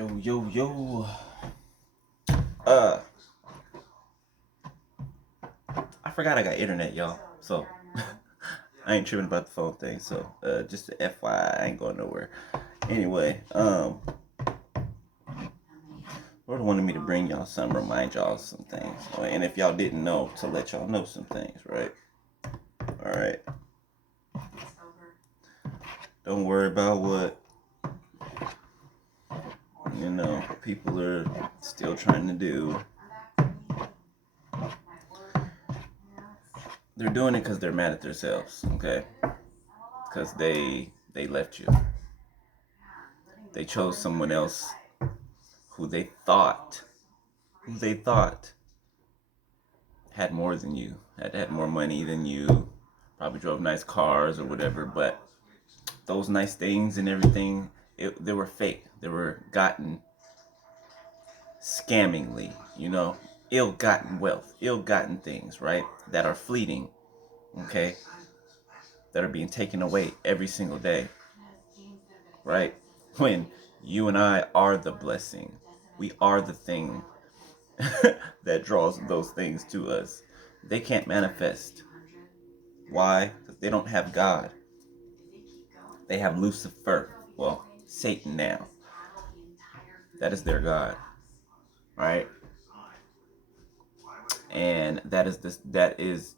Yo, yo, yo. Uh, I forgot I got internet, y'all. So I ain't tripping about the phone thing. So just the FYI, I ain't going nowhere. Anyway, Lord wanted me to bring y'all some, remind y'all some things. And if y'all didn't know, to let y'all know some things, right? All right. Don't worry about what people are still trying to do. They're doing it because they're mad at themselves, okay? Because they left you. They chose someone else who they thought had more than you, had more money than you, probably drove nice cars or whatever, but those nice things and everything, they were fake. They were gotten scammingly, ill-gotten wealth, ill-gotten things, right? That are fleeting, okay? That are being taken away every single day, right? When you and I are the blessing, we are the thing that draws those things to us. They can't manifest. Why? Because they don't have God. They have Lucifer. Well, Satan now. That is their God. Right? And that is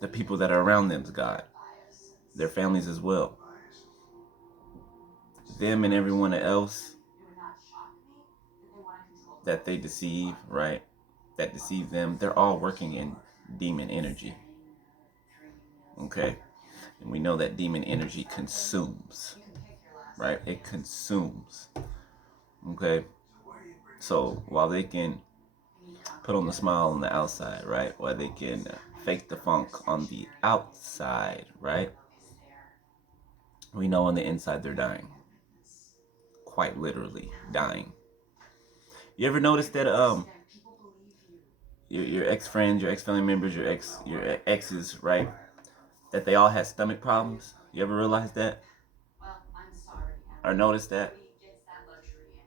the people that are around them's God. Their families as well. Them and everyone else that they deceive, right? That deceive them, they're all working in demon energy. Okay? And we know that demon energy consumes, right? It consumes. Okay? So while they can put on the smile on the outside, right? While they can fake the funk on the outside, right? We know on the inside they're dying. Quite literally dying. You ever notice that your ex friends, your ex family members, your exes, right? That they all had stomach problems. You ever realize that? Or notice that?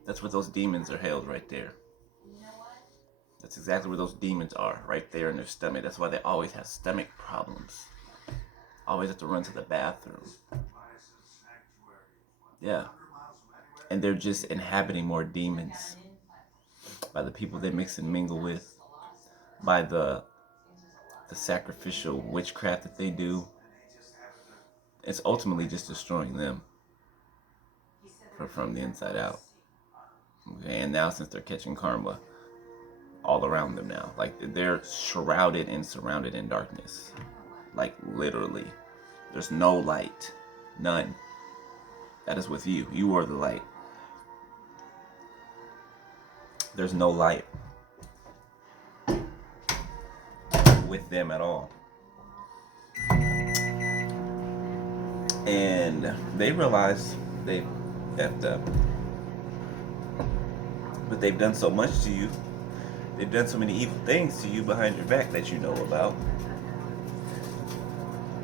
That's where those demons are held right there. That's exactly where those demons are, right there in their stomach. That's why they always have stomach problems. Always have to run to the bathroom. Yeah. And they're just inhabiting more demons by the people they mix and mingle with, by the sacrificial witchcraft that they do. It's ultimately just destroying them from the inside out. Okay, and now since they're catching karma all around them now, like they're shrouded and surrounded in darkness, like literally, there's no light, none. That is with you. You are the light. There's no light with them at all. And they realize they effed up. But they've done so much to you. They've done so many evil things to you behind your back that you know about,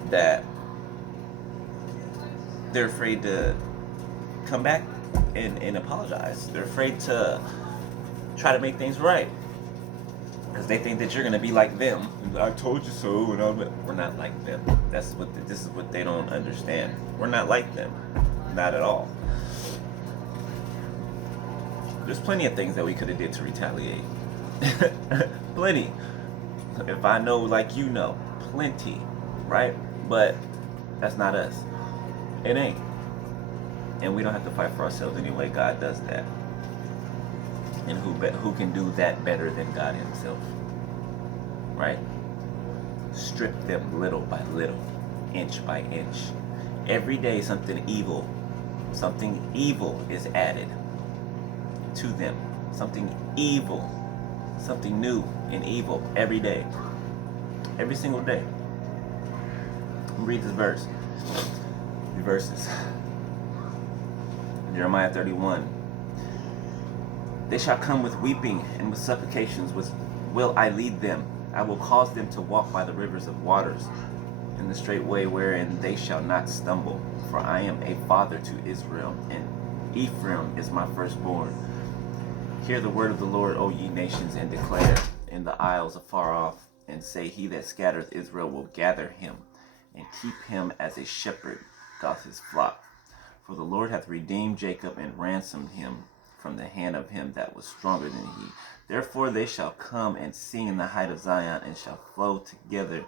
that they're afraid to come back and apologize. They're afraid to try to make things right, because they think that you're gonna be like them. I told you so, and all that. We're not like them. This is what they don't understand. We're not like them, not at all. There's plenty of things that we could have did to retaliate. Plenty. If I know, like you know, plenty, right? But that's not us. It ain't. And we don't have to fight for ourselves anyway. God does that. And who can do that better than God himself? Right? Strip them little by little, inch by inch. Every day something evil is added to them. Something evil, something new and evil every day. Every single day. Read this verse. The verses. Jeremiah 31. They shall come with weeping and with supplications, will I lead them. I will cause them to walk by the rivers of waters, in the straight way wherein they shall not stumble. For I am a father to Israel, and Ephraim is my firstborn. Hear the word of the Lord, O ye nations, and declare in the isles afar off, and say, He that scattereth Israel will gather him, and keep him as a shepherd doth his flock. For the Lord hath redeemed Jacob, and ransomed him from the hand of him that was stronger than he. Therefore they shall come and sing in the height of Zion, and shall flow together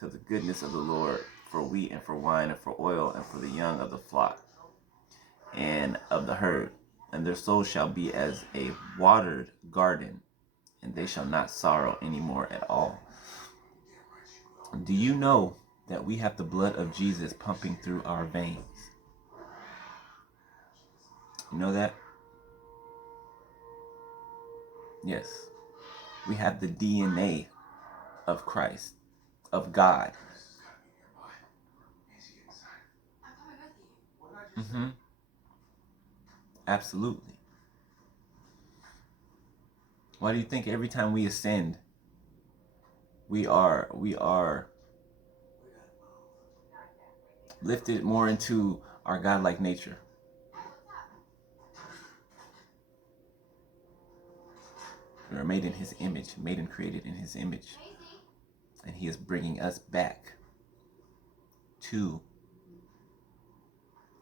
to the goodness of the Lord, for wheat and for wine and for oil and for the young of the flock and of the herd. And their souls shall be as a watered garden, and they shall not sorrow any more at all. Do you know that we have the blood of Jesus pumping through our veins? You know that? Yes. We have the DNA of Christ, of God. Mm-hmm. Absolutely. Why do you think every time we ascend, we are lifted more into our godlike nature? We are made in His image, made and created in His image. And He is bringing us back to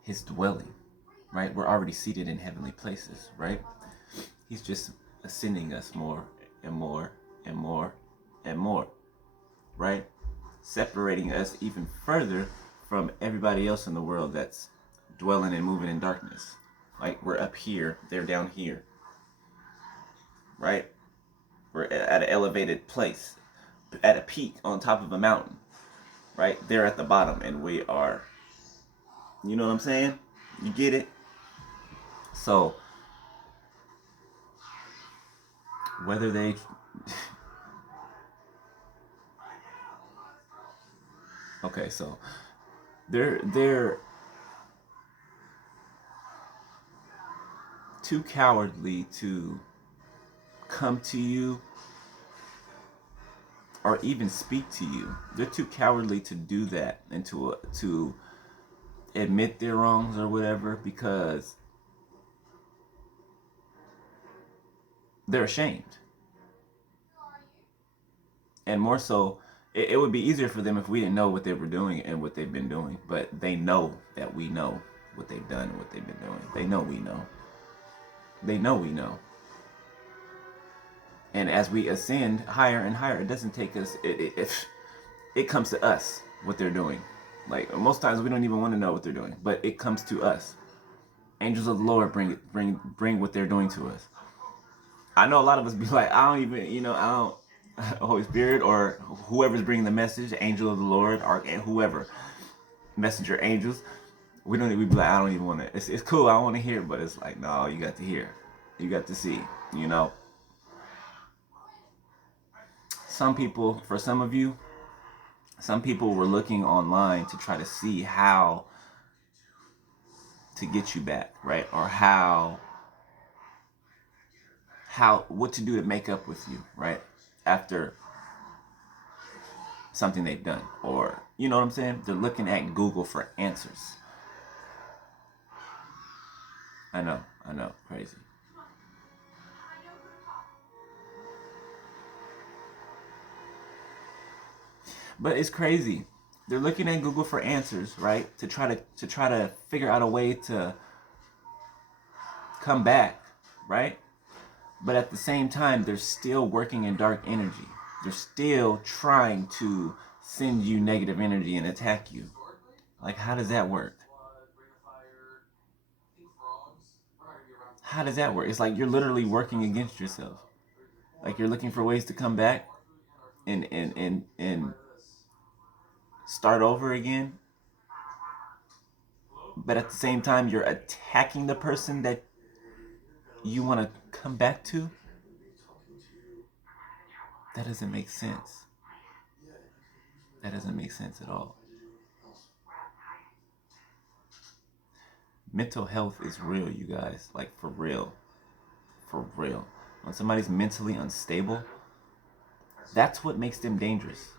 His dwelling, right? We're already seated in heavenly places, right? He's just ascending us more and more and more and more, right? Separating us even further from everybody else in the world that's dwelling and moving in darkness. Like, we're up here, they're down here, right? We're at an elevated place, at a peak on top of a mountain, right? They're at the bottom, and we are, you know what I'm saying? You get it? So, whether they, okay, so they're too cowardly to come to you or even speak to you. They're too cowardly to do that and to admit their wrongs or whatever, because they're ashamed. And more so, it would be easier for them if we didn't know what they were doing and what they've been doing. But they know that we know what they've done and what they've been doing. They know we know. They know we know. And as we ascend higher and higher, it doesn't take us, it comes to us what they're doing. Like, most times we don't even want to know what they're doing, but it comes to us. Angels of the Lord bring what they're doing to us. I know a lot of us be like, I don't even, I don't, Holy Spirit or whoever's bringing the message, angel of the Lord, or whoever, messenger angels, we'd be like, I don't even want to, it's cool, I want to hear, but it's like, no, you got to hear, you got to see, Some people, for some of you, some people were looking online to try to see how to get you back, right? Or what to do to make up with you, right? After something they've done, or, you know what I'm saying? They're looking at Google for answers. I know, crazy. But it's crazy. They're looking at Google for answers, right? To try to figure out a way to come back, right? But at the same time, they're still working in dark energy. They're still trying to send you negative energy and attack you. Like, how does that work? How does that work? It's like you're literally working against yourself. Like, you're looking for ways to come back and start over again. But at the same time, you're attacking the person that you want to come back to. That doesn't make sense. That doesn't make sense at all. Mental health is real, you guys. Like, for real. For real. When somebody's mentally unstable, that's what makes them dangerous.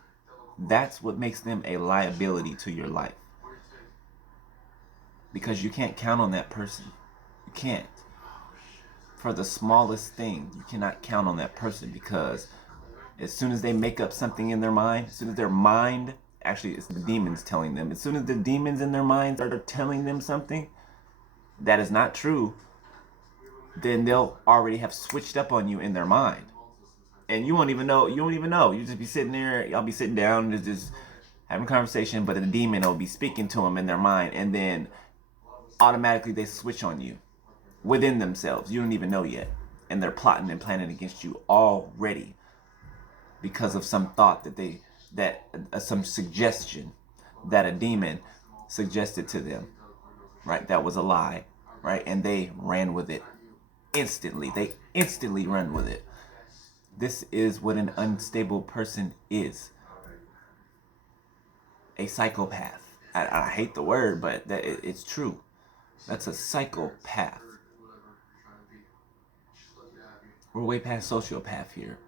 That's what makes them a liability to your life. Because you can't count on that person. You can't. For the smallest thing, you cannot count on that person, because as soon as they make up something in their mind, as soon as their mind, actually it's the demons telling them, as soon as the demons in their minds are telling them something that is not true, then they'll already have switched up on you in their mind. And you won't even know. You won't even know. You just be sitting there. Y'all be sitting down and just having a conversation, but the demon will be speaking to them in their mind, and then automatically they switch on you within themselves. You don't even know yet, and they're plotting and planning against you already because of some thought some suggestion that a demon suggested to them, right? That was a lie, right? And they ran with it instantly. They instantly run with it. This is what an unstable person is. A psychopath. I hate the word, but it's true. That's a psychopath. We're way past sociopath here.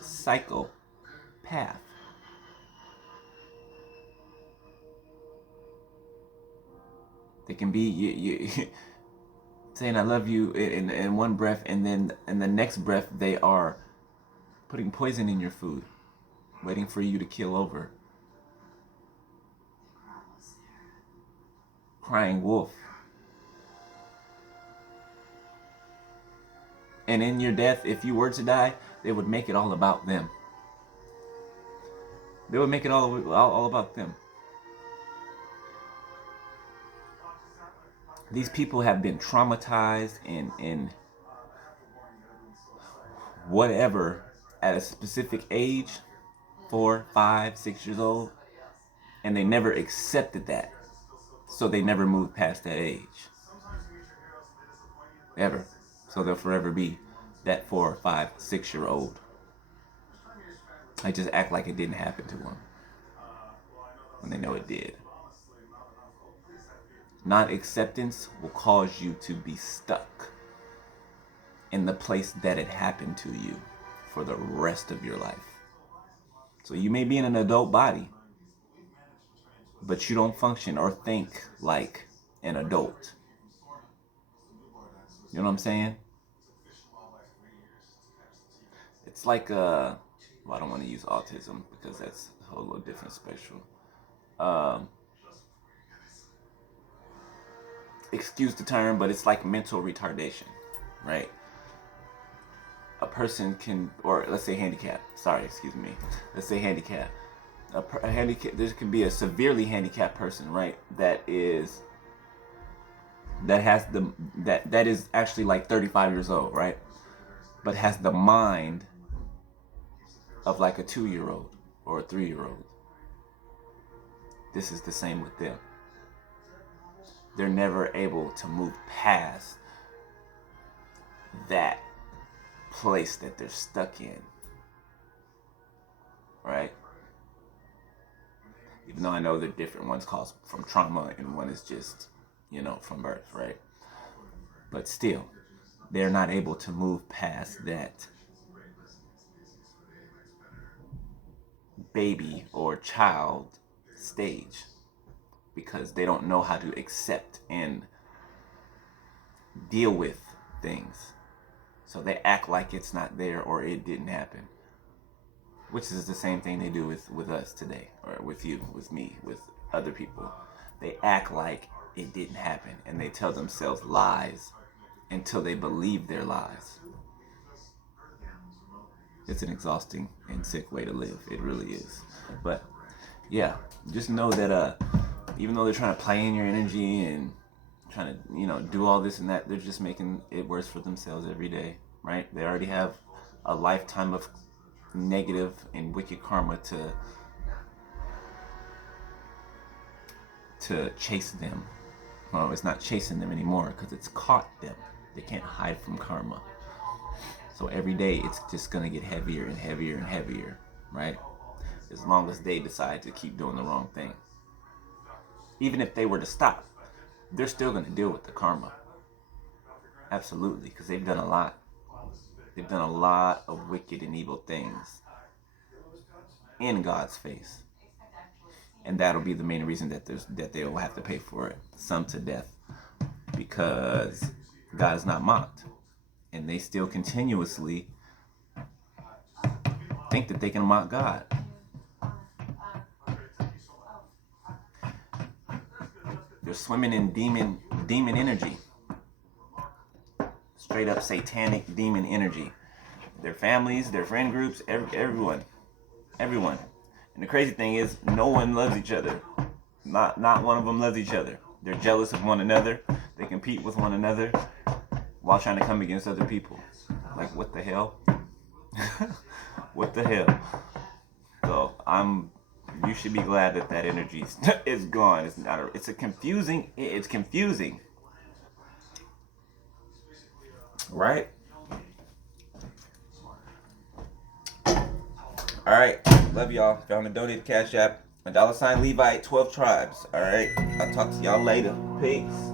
Psychopath. They can be you saying I love you in one breath, and then in the next breath they are putting poison in your food, waiting for you to keel over. Crying wolf. And in your death, if you were to die, they would make it all about them. They would make it all about them. These people have been traumatized in whatever at a specific age, 4, 5, 6 years old, and they never accepted that. So they never moved past that age. Ever. So they'll forever be that 4, 5, 6-year-old. I just act like it didn't happen to them when they know it did. Non-acceptance will cause you to be stuck in the place that it happened to you for the rest of your life. So you may be in an adult body, but you don't function or think like an adult. You know what I'm saying? It's like well, I don't want to use autism because that's a whole little different spectrum. Excuse the term, but it's like mental retardation, right? A person can, or let's say handicap. Sorry, excuse me. Let's say handicap. A handicap. There can be a severely handicapped person, right? That is actually like 35 years old, right? But has the mind of like a 2-year-old or a 3-year-old. This is the same with them. They're never able to move past that place that they're stuck in, right? Even though I know they're different. One's caused from trauma and one is just, from birth, right? But still, they're not able to move past that baby or child stage because they don't know how to accept and deal with things. So they act like it's not there or it didn't happen, which is the same thing they do with us today, or with you, with me, with other people. They act like it didn't happen, and they tell themselves lies until they believe their lies. It's an exhausting and sick way to live. It really is. But yeah, just know that even though they're trying to play in your energy and trying to do all this and that, they're just making it worse for themselves every day, right? They already have a lifetime of negative and wicked karma to chase them. Well, it's not chasing them anymore because it's caught them. They can't hide from karma. So every day it's just going to get heavier and heavier and heavier, right? As long as they decide to keep doing the wrong thing. Even if they were to stop, they're still going to deal with the karma. Absolutely, because they've done a lot. They've done a lot of wicked and evil things in God's face. And that'll be the main reason that they'll have to pay for it. Some to death. Because God is not mocked. And they still continuously think that they can mock God. They're swimming in demon energy. Straight up satanic demon energy. Their families, their friend groups, everyone. And the crazy thing is, no one loves each other. Not one of them loves each other. They're jealous of one another. They compete with one another while trying to come against other people. Like, what the hell? What the hell? So you should be glad that that energy is gone. It's confusing. It's confusing, right? All right, love y'all. If y'all want to donate to Cash App, $Levite 12 tribes. All right, I'll talk to y'all later. Peace.